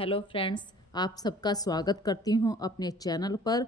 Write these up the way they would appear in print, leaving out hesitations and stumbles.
Hello friends, आप सबका स्वागत करती हूँ अपने चैनल पर।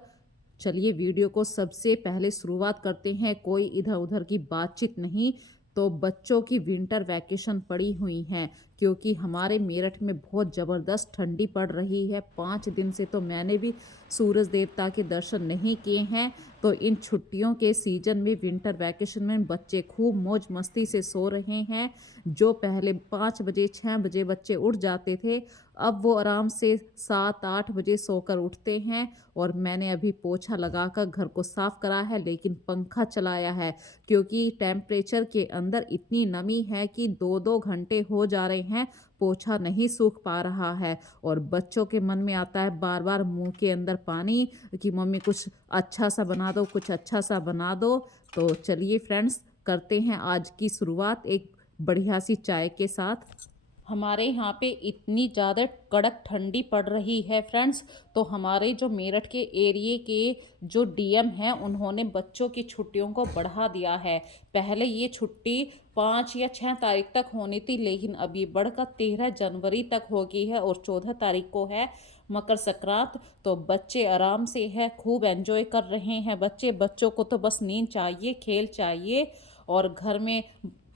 चलिए वीडियो को सबसे पहले शुरुआत करते हैं। कोई इधर उधर की बातचीत नहीं। तो बच्चों की विंटर वैकेशन पड़ी हुई हैं क्योंकि हमारे मेरठ में बहुत ज़बरदस्त ठंडी पड़ रही है। 5 दिन से तो मैंने भी सूरज देवता के दर्शन नहीं किए हैं। तो इन छुट्टियों के सीज़न में विंटर वैकेशन में बच्चे खूब मौज मस्ती से सो रहे हैं। जो पहले 5 बजे 6 बजे बच्चे उठ जाते थे, अब वो आराम से 7-8 बजे सोकर उठते हैं। और मैंने अभी पोछा लगाकर घर को साफ करा है, लेकिन पंखा चलाया है क्योंकि टेम्परेचर के अंदर इतनी नमी है कि 2-2 घंटे हो जा रहे हैं, पोछा नहीं सूख पा रहा है। और बच्चों के मन में आता है बार बार मुंह के अंदर पानी कि मम्मी कुछ अच्छा सा बना दो, कुछ अच्छा सा बना दो। तो चलिए फ्रेंड्स, करते हैं आज की शुरुआत एक बढ़िया सी चाय के साथ। हमारे यहाँ पे इतनी ज़्यादा कड़क ठंडी पड़ रही है फ्रेंड्स। तो हमारे जो मेरठ के एरिए के जो डीएम हैं, उन्होंने बच्चों की छुट्टियों को बढ़ा दिया है। पहले ये छुट्टी 5 या 6 तारीख तक होनी थी, लेकिन अब ये बढ़कर 13 जनवरी तक हो गई है और 14 तारीख को है मकर संक्रांत। तो बच्चे आराम से है, खूब एंजॉय कर रहे हैं। बच्चों को तो बस नींद चाहिए, खेल चाहिए और घर में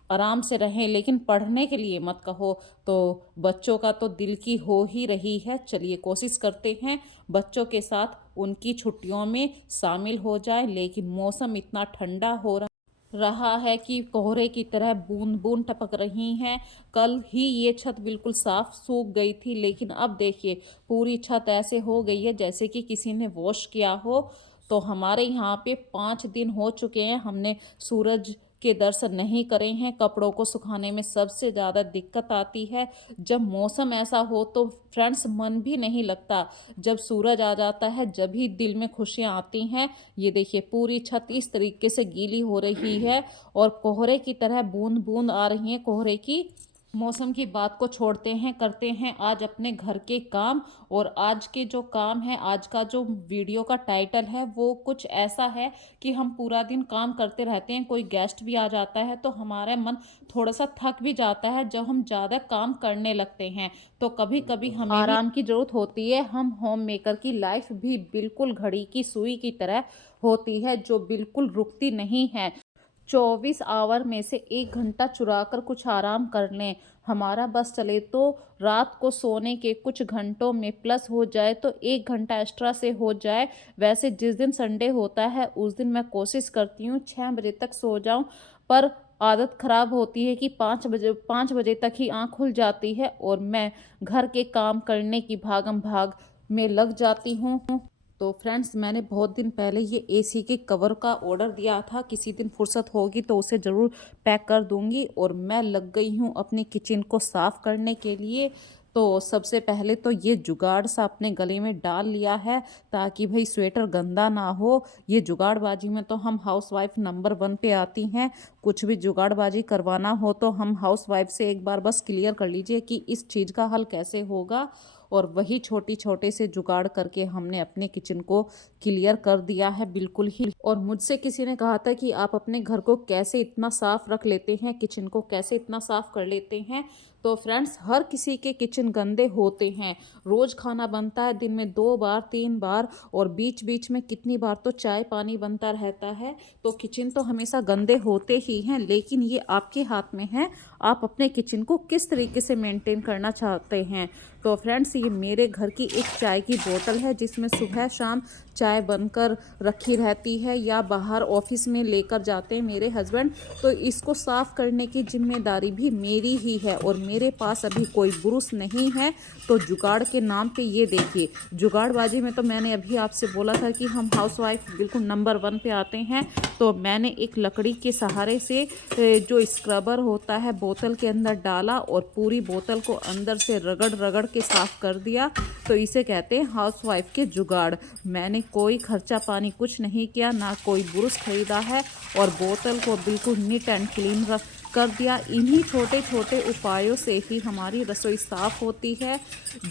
आराम से रहें, लेकिन पढ़ने के लिए मत कहो। तो बच्चों का तो दिल की हो ही रही है। चलिए कोशिश करते हैं बच्चों के साथ उनकी छुट्टियों में शामिल हो जाए। लेकिन मौसम इतना ठंडा हो रहा है कि कोहरे की तरह बूंद बूंद टपक रही हैं। कल ही ये छत बिल्कुल साफ सूख गई थी, लेकिन अब देखिए पूरी छत ऐसे हो गई है जैसे कि किसी ने वॉश किया हो। तो हमारे यहाँ पे 5 दिन हो चुके हैं, हमने सूरज के दर्शन नहीं करे हैं। कपड़ों को सुखाने में सबसे ज़्यादा दिक्कत आती है। जब मौसम ऐसा हो तो फ्रेंड्स मन भी नहीं लगता। जब सूरज आ जाता है जब ही दिल में खुशियाँ आती हैं। ये देखिए पूरी छत इस तरीके से गीली हो रही है और कोहरे की तरह बूंद बूंद आ रही है कोहरे की। मौसम की बात को छोड़ते हैं, करते हैं आज अपने घर के काम। और आज के जो काम है, आज का जो वीडियो का टाइटल है वो कुछ ऐसा है कि हम पूरा दिन काम करते रहते हैं, कोई गेस्ट भी आ जाता है तो हमारा मन थोड़ा सा थक भी जाता है जब हम ज़्यादा काम करने लगते हैं। तो कभी कभी हमें भी आराम की ज़रूरत होती है। हम होम मेकर की लाइफ भी बिल्कुल घड़ी की सुई की तरह होती है, जो बिल्कुल रुकती नहीं है। 24 आवर में से 1 घंटा चुरा कर कुछ आराम कर लें। हमारा बस चले तो रात को सोने के कुछ घंटों में प्लस हो जाए तो 1 घंटा एक्स्ट्रा से हो जाए। वैसे जिस दिन संडे होता है उस दिन मैं कोशिश करती हूँ 6 बजे तक सो जाऊँ, पर आदत खराब होती है कि 5 बजे तक ही आँख खुल जाती है और मैं घर के काम करने की भागम भाग में लग जाती हूँ। तो फ्रेंड्स, मैंने बहुत दिन पहले ये एसी के कवर का ऑर्डर दिया था। किसी दिन फुर्सत होगी तो उसे ज़रूर पैक कर दूंगी। और मैं लग गई हूँ अपनी किचन को साफ़ करने के लिए। तो सबसे पहले तो ये जुगाड़ सा अपने गले में डाल लिया है ताकि भाई स्वेटर गंदा ना हो। ये जुगाड़बाजी में तो हम हाउसवाइफ नंबर 1 पे आती हैं। कुछ भी जुगाड़बाजी करवाना हो तो हम हाउसवाइफ से एक बार बस क्लियर कर लीजिए कि इस चीज़ का हल कैसे होगा। और वही छोटी छोटे से जुगाड़ करके हमने अपने किचन को क्लियर कर दिया है बिल्कुल ही। और मुझसे किसी ने कहा था कि आप अपने घर को कैसे इतना साफ रख लेते हैं, किचन को कैसे इतना साफ कर लेते हैं। तो फ्रेंड्स, हर किसी के किचन गंदे होते हैं। रोज़ खाना बनता है, दिन में 2 बार 3 बार, और बीच बीच में कितनी बार तो चाय पानी बनता रहता है। तो किचन तो हमेशा गंदे होते ही हैं, लेकिन ये आपके हाथ में है, आप अपने किचन को किस तरीके से मेंटेन करना चाहते हैं। तो फ्रेंड्स, ये मेरे घर की एक चाय की बोतल है जिसमें सुबह शाम चाय बनकर रखी रहती है, या बाहर ऑफिस में लेकर जाते हैं मेरे हस्बैंड। तो इसको साफ़ करने की जिम्मेदारी भी मेरी ही है। और मेरे पास अभी कोई ब्रुश नहीं है। तो जुगाड़ के नाम पे ये देखिए, जुगाड़बाजी में तो मैंने अभी आपसे बोला था कि हम हाउसवाइफ बिल्कुल नंबर 1 पे आते हैं। तो मैंने एक लकड़ी के सहारे से जो स्क्रबर होता है बोतल के अंदर डाला और पूरी बोतल को अंदर से रगड़ रगड़ के साफ़ कर दिया। तो इसे कहते हैं हाउसवाइफ के जुगाड़। मैंने कोई खर्चा पानी कुछ नहीं किया, ना कोई ब्रुश खरीदा है, और बोतल को बिल्कुल नीट एंड क्लीन रख कर दिया। इन्हीं छोटे छोटे उपायों से ही हमारी रसोई साफ़ होती है।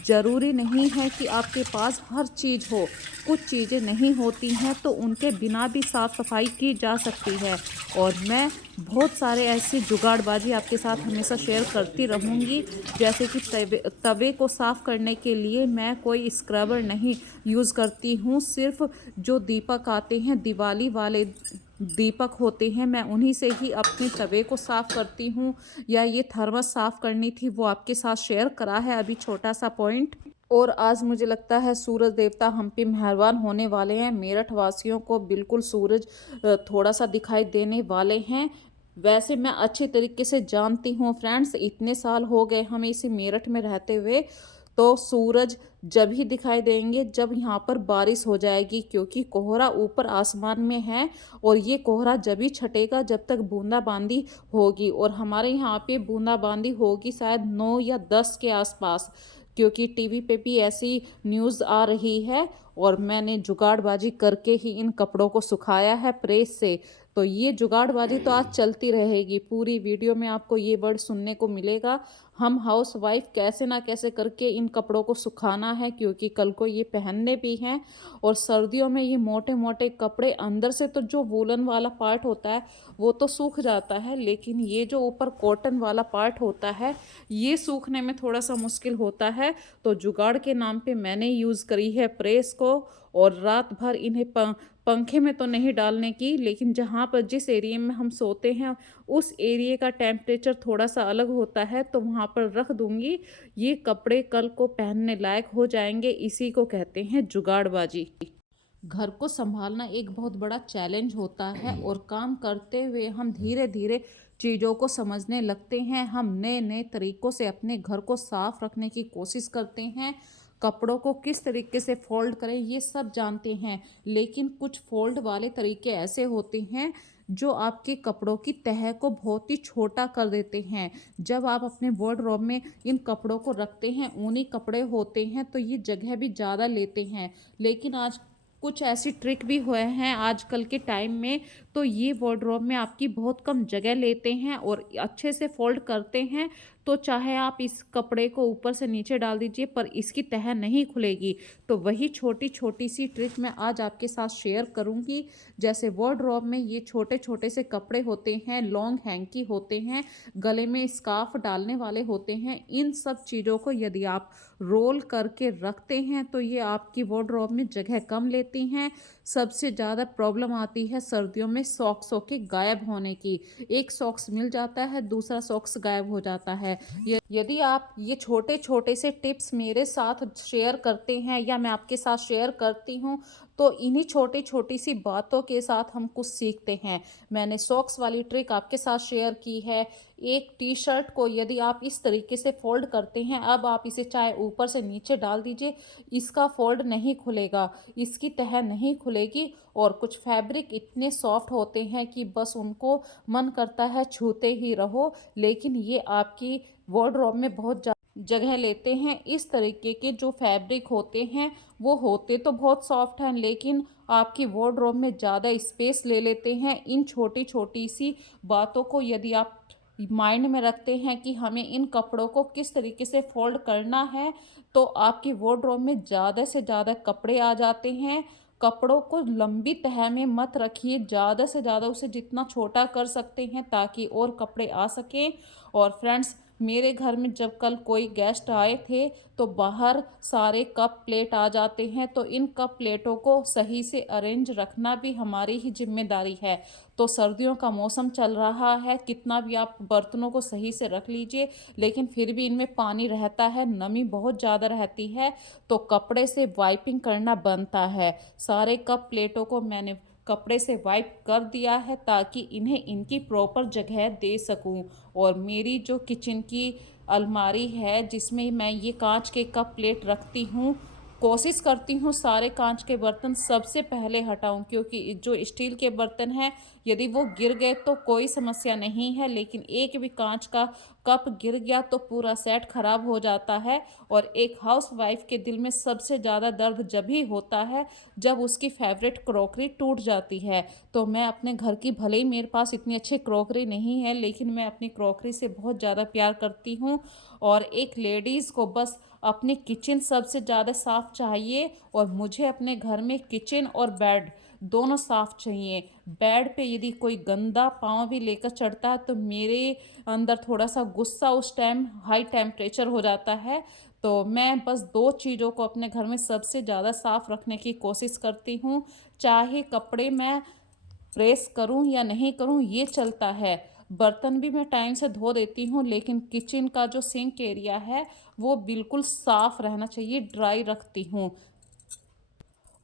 ज़रूरी नहीं है कि आपके पास हर चीज़ हो, कुछ चीज़ें नहीं होती हैं तो उनके बिना भी साफ़ सफाई की जा सकती है। और मैं बहुत सारे ऐसी जुगाड़बाजी आपके साथ हमेशा शेयर करती रहूँगी। जैसे कि तवे तवे को साफ़ करने के लिए मैं कोई स्क्रबर नहीं यूज़ करती हूँ, सिर्फ़ जो दीपक आते हैं, दिवाली वाले दीपक होते हैं, मैं उन्हीं से ही अपने तवे को साफ़ करती हूँ। या ये थर्मस साफ़ करनी थी, वो आपके साथ शेयर करा है अभी छोटा-सा पॉइंट। और आज मुझे लगता है सूरज देवता हम पे मेहरबान होने वाले हैं। मेरठ वासियों को बिल्कुल सूरज थोड़ा-सा दिखाई देने वाले हैं। वैसे मैं अच्छी तरीके से जानती हूँ फ्रेंड्स, इतने साल हो गए हमें इसी मेरठ में रहते हुए, तो सूरज जब ही दिखाई देंगे जब यहाँ पर बारिश हो जाएगी, क्योंकि कोहरा ऊपर आसमान में है और ये कोहरा जब ही छटेगा जब तक बूंदाबांदी होगी। और हमारे यहाँ पे बूंदाबांदी होगी शायद 9 या 10 के आसपास, क्योंकि टीवी पे भी ऐसी न्यूज़ आ रही है। और मैंने जुगाड़बाजी करके ही इन कपड़ों को सुखाया है प्रेस से। तो ये जुगाड़बाजी तो आज चलती रहेगी, पूरी वीडियो में आपको ये वर्ड सुनने को मिलेगा। हम हाउसवाइफ कैसे ना कैसे करके इन कपड़ों को सुखाना है, क्योंकि कल को ये पहनने भी हैं। और सर्दियों में ये मोटे मोटे कपड़े अंदर से तो जो वूलन वाला पार्ट होता है वो तो सूख जाता है, लेकिन ये जो ऊपर कॉटन वाला पार्ट होता है ये सूखने में थोड़ा सा मुश्किल होता है। तो जुगाड़ के नाम पे मैंने यूज़ करी है प्रेस को। और रात भर इन्हें पंखे में तो नहीं डालने की, लेकिन जहाँ पर जिस एरिया में हम सोते हैं उस एरिया का टेम्परेचर थोड़ा सा अलग होता है, तो वहाँ पर रख दूँगी। ये कपड़े कल को पहनने लायक हो जाएंगे, इसी को कहते हैं जुगाड़बाजी। घर को संभालना एक बहुत बड़ा चैलेंज होता है, और काम करते हुए हम धीरे धीरे चीज़ों को समझने लगते हैं। हम नए नए तरीक़ों से अपने घर को साफ रखने की कोशिश करते हैं, कपड़ों को किस तरीके से फोल्ड करें ये सब जानते हैं। लेकिन कुछ फोल्ड वाले तरीके ऐसे होते हैं जो आपके कपड़ों की तह को बहुत ही छोटा कर देते हैं। जब आप अपने वार्डरोब में इन कपड़ों को रखते हैं, ऊनी कपड़े होते हैं, तो ये जगह भी ज़्यादा लेते हैं। लेकिन आज कुछ ऐसी ट्रिक भी हुए हैं आजकल के टाइम में, तो ये वार्डरोब में आपकी बहुत कम जगह लेते हैं और अच्छे से फोल्ड करते हैं। तो चाहे आप इस कपड़े को ऊपर से नीचे डाल दीजिए, पर इसकी तह नहीं खुलेगी। तो वही छोटी छोटी सी ट्रिक मैं आज आपके साथ शेयर करूंगी। जैसे वार्डरोब में ये छोटे छोटे से कपड़े होते हैं, लॉन्ग हैंकी होते हैं, गले में स्कार्फ डालने वाले होते हैं। इन सब चीज़ों को यदि आप रोल करके रखते हैं तो ये आपकी वार्डरोब में जगह कम लेती हैं। सबसे ज़्यादा प्रॉब्लम आती है सर्दियों में सॉक्सों के गायब होने की। एक सॉक्स मिल जाता है, दूसरा सॉक्स गायब हो जाता है। यदि आप ये छोटे छोटे से टिप्स मेरे साथ शेयर करते हैं या मैं आपके साथ शेयर करती हूँ, तो इन्हीं छोटी छोटी सी बातों के साथ हम कुछ सीखते हैं। मैंने सॉक्स वाली ट्रिक आपके साथ शेयर की है। एक टी शर्ट को यदि आप इस तरीके से फोल्ड करते हैं, अब आप इसे चाहे ऊपर से नीचे डाल दीजिए, इसका फोल्ड नहीं खुलेगा, इसकी तह नहीं खुलेगी। और कुछ फैब्रिक इतने सॉफ्ट होते हैं कि बस उनको मन करता है छूते ही रहो, लेकिन ये आपकी वार्डरोब में बहुत जगह लेते हैं। इस तरीके के जो फैब्रिक होते हैं वो होते तो बहुत सॉफ्ट हैं, लेकिन आपकी वार्डरोब में ज़्यादा स्पेस ले लेते हैं। इन छोटी छोटी सी बातों को यदि आप माइंड में रखते हैं कि हमें इन कपड़ों को किस तरीके से फोल्ड करना है, तो आपकी वार्डरोब में ज़्यादा से ज़्यादा कपड़े आ जाते हैं। कपड़ों को लंबी तह में मत रखिए, ज़्यादा से ज़्यादा उसे जितना छोटा कर सकते हैं ताकि और कपड़े आ सकें। और फ्रेंड्स, मेरे घर में जब कल कोई गेस्ट आए थे तो बाहर सारे कप प्लेट आ जाते हैं, तो इन कप प्लेटों को सही से अरेंज रखना भी हमारी ही जिम्मेदारी है। तो सर्दियों का मौसम चल रहा है, कितना भी आप बर्तनों को सही से रख लीजिए, लेकिन फिर भी इनमें पानी रहता है, नमी बहुत ज़्यादा रहती है, तो कपड़े से वाइपिंग करना बनता है। सारे कप प्लेटों को मैंने कपड़े से वाइप कर दिया है ताकि इन्हें इनकी प्रॉपर जगह दे सकूं। और मेरी जो किचन की अलमारी है जिसमें मैं ये कांच के कप प्लेट रखती हूँ, कोशिश करती हूँ सारे कांच के बर्तन सबसे पहले हटाऊं, क्योंकि जो स्टील के बर्तन हैं यदि वो गिर गए तो कोई समस्या नहीं है, लेकिन एक भी कांच का कप गिर गया तो पूरा सेट खराब हो जाता है। और एक हाउस वाइफ के दिल में सबसे ज़्यादा दर्द जब ही होता है जब उसकी फेवरेट क्रॉकरी टूट जाती है। तो मैं अपने घर की, भले ही मेरे पास इतनी अच्छी क्रॉकरी नहीं है, लेकिन मैं अपनी क्रॉकरी से बहुत ज़्यादा प्यार करती हूँ। और एक लेडीज़ को बस अपनी किचन सबसे ज़्यादा साफ़ चाहिए, और मुझे अपने घर में किचन और बेड दोनों साफ़ चाहिए। बेड पे यदि कोई गंदा पाँव भी लेकर चढ़ता है तो मेरे अंदर थोड़ा-सा गुस्सा उस टाइम हाई टेम्परेचर हो जाता है। तो मैं बस 2 चीज़ों को अपने घर में सबसे ज़्यादा साफ़ रखने की कोशिश करती हूँ। चाहे कपड़े मैं प्रेस करूँ या नहीं करूँ ये चलता है। बर्तन भी मैं टाइम से धो देती हूँ, लेकिन किचन का जो सिंक एरिया है वो बिल्कुल साफ़ रहना चाहिए, ड्राई रखती हूँ।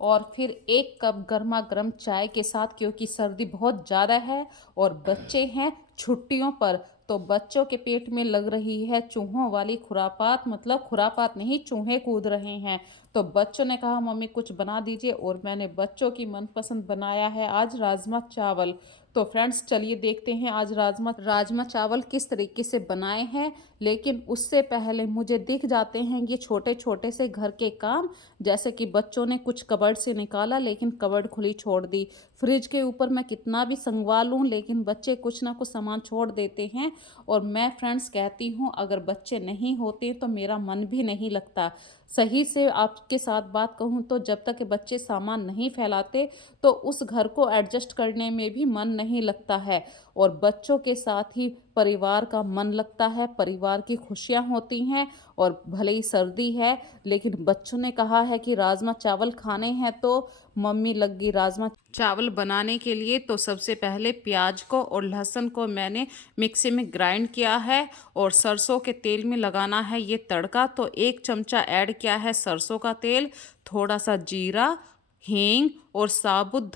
और फिर 1 कप गरमा-गरम चाय के साथ, क्योंकि सर्दी बहुत ज़्यादा है और बच्चे हैं छुट्टियों पर, तो बच्चों के पेट में लग रही है चूहों वाली खुरापात, मतलब खुरापात नहीं, चूहे कूद रहे हैं। तो बच्चों ने कहा मम्मी कुछ बना दीजिए, और मैंने बच्चों की मनपसंद बनाया है आज राजमा चावल। तो फ्रेंड्स चलिए देखते हैं आज राजमा राजमा चावल किस तरीके से बनाए हैं। लेकिन उससे पहले मुझे दिख जाते हैं ये छोटे-छोटे से घर के काम, जैसे कि बच्चों ने कुछ कबर्ड से निकाला लेकिन कबर्ड खुली छोड़ दी। फ्रिज के ऊपर मैं कितना भी संगवा लूँ लेकिन बच्चे कुछ ना कुछ सामान छोड़ देते हैं, और मैं फ्रेंड्स कहती हूँ अगर बच्चे नहीं होते तो मेरा मन भी नहीं लगता। सही से आपके साथ बात कहूँ तो जब तक के बच्चे सामान नहीं फैलाते तो उस घर को एडजस्ट करने में भी मन नहीं लगता है, और बच्चों के साथ ही परिवार का मन लगता है, परिवार की खुशियाँ होती हैं। और भले ही सर्दी है लेकिन बच्चों ने कहा है कि राजमा चावल खाने हैं, तो मम्मी लग गई राजमा चावल बनाने के लिए। तो सबसे पहले प्याज को और लहसुन को मैंने मिक्सी में ग्राइंड किया है, और सरसों के तेल में लगाना है ये तड़का। तो 1 चमचा ऐड किया है सरसों का तेल, थोड़ा सा जीरा, हींग और साबुत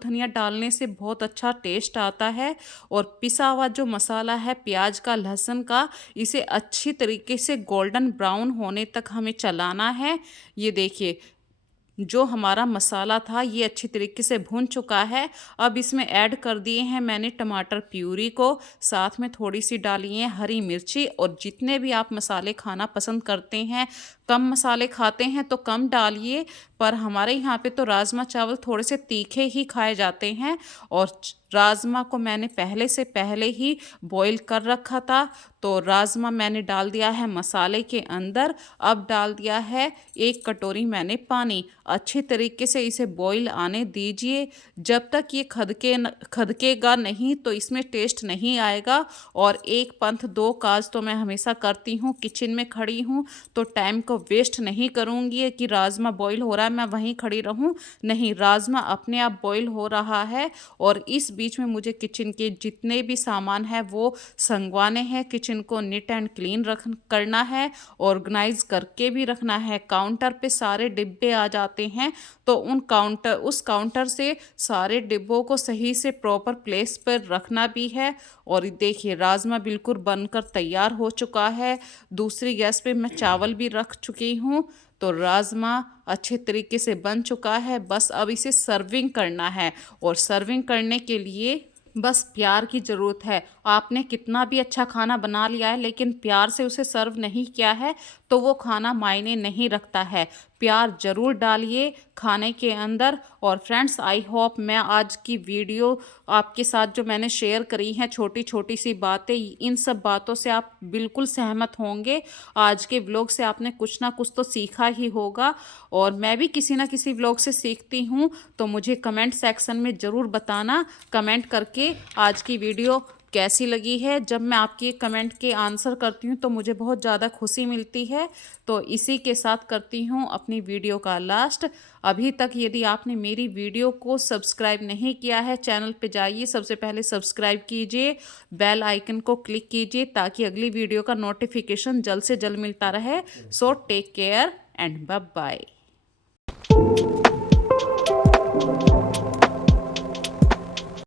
धनिया डालने से बहुत अच्छा टेस्ट आता है। और पिसा हुआ जो मसाला है प्याज का, लहसुन का, इसे अच्छी तरीके से गोल्डन ब्राउन होने तक हमें चलाना है। ये देखिए जो हमारा मसाला था ये अच्छी तरीके से भुन चुका है। अब इसमें ऐड कर दिए हैं मैंने टमाटर प्यूरी को, साथ में थोड़ी सी डाली है हरी मिर्ची, और जितने भी आप मसाले खाना पसंद करते हैं, कम मसाले खाते हैं तो कम डालिए, पर हमारे यहाँ पे तो राजमा चावल थोड़े से तीखे ही खाए जाते हैं। और राजमा को मैंने पहले ही बॉईल कर रखा था, तो राजमा मैंने डाल दिया है मसाले के अंदर। अब डाल दिया है 1 कटोरी मैंने पानी। अच्छी तरीके से इसे बॉईल आने दीजिए, जब तक ये खदकेगा नहीं तो इसमें टेस्ट नहीं आएगा। और 1 पंथ 2 काज तो मैं हमेशा करती हूँ, किचन में खड़ी हूँ तो टाइम को वेस्ट नहीं करूँगी कि राजमा बॉईल हो रहा है मैं वहीं खड़ी रहूँ। नहीं, राजमा अपने आप बॉईल हो रहा है, और इस बीच में मुझे किचन के जितने भी सामान है वो संगवाने हैं। किचन को नीट एंड क्लीन करना है, ऑर्गेनाइज करके भी रखना है। काउंटर पे सारे डिब्बे आ जाते हैं, तो उस काउंटर से सारे डिब्बों को सही से प्रॉपर प्लेस पर रखना भी है। और देखिए राजमा बिल्कुल बनकर तैयार हो चुका है। दूसरी गैस पे मैं चावल भी रख चुकी हूँ। तो राजमा अच्छे तरीके से बन चुका है, बस अब इसे सर्विंग करना है। और सर्विंग करने के लिए बस प्यार की ज़रूरत है। आपने कितना भी अच्छा खाना बना लिया है लेकिन प्यार से उसे सर्व नहीं किया है तो वो खाना मायने नहीं रखता है। प्यार ज़रूर डालिए खाने के अंदर। और फ्रेंड्स आई होप मैं आज की वीडियो आपके साथ जो मैंने शेयर करी हैं छोटी छोटी सी बातें, इन सब बातों से आप बिल्कुल सहमत होंगे। आज के व्लॉग से आपने कुछ ना कुछ तो सीखा ही होगा, और मैं भी किसी ना किसी व्लॉग से सीखती हूँ। तो मुझे कमेंट सेक्शन में ज़रूर बताना कमेंट करके आज की वीडियो कैसी लगी है। जब मैं आपके कमेंट के आंसर करती हूँ तो मुझे बहुत ज़्यादा खुशी मिलती है। तो इसी के साथ करती हूँ अपनी वीडियो का लास्ट। अभी तक यदि आपने मेरी वीडियो को सब्सक्राइब नहीं किया है, चैनल पे जाइए, सबसे पहले सब्सक्राइब कीजिए, बेल आइकन को क्लिक कीजिए ताकि अगली वीडियो का नोटिफिकेशन जल्द से जल्द मिलता रहे। So take care and bye bye.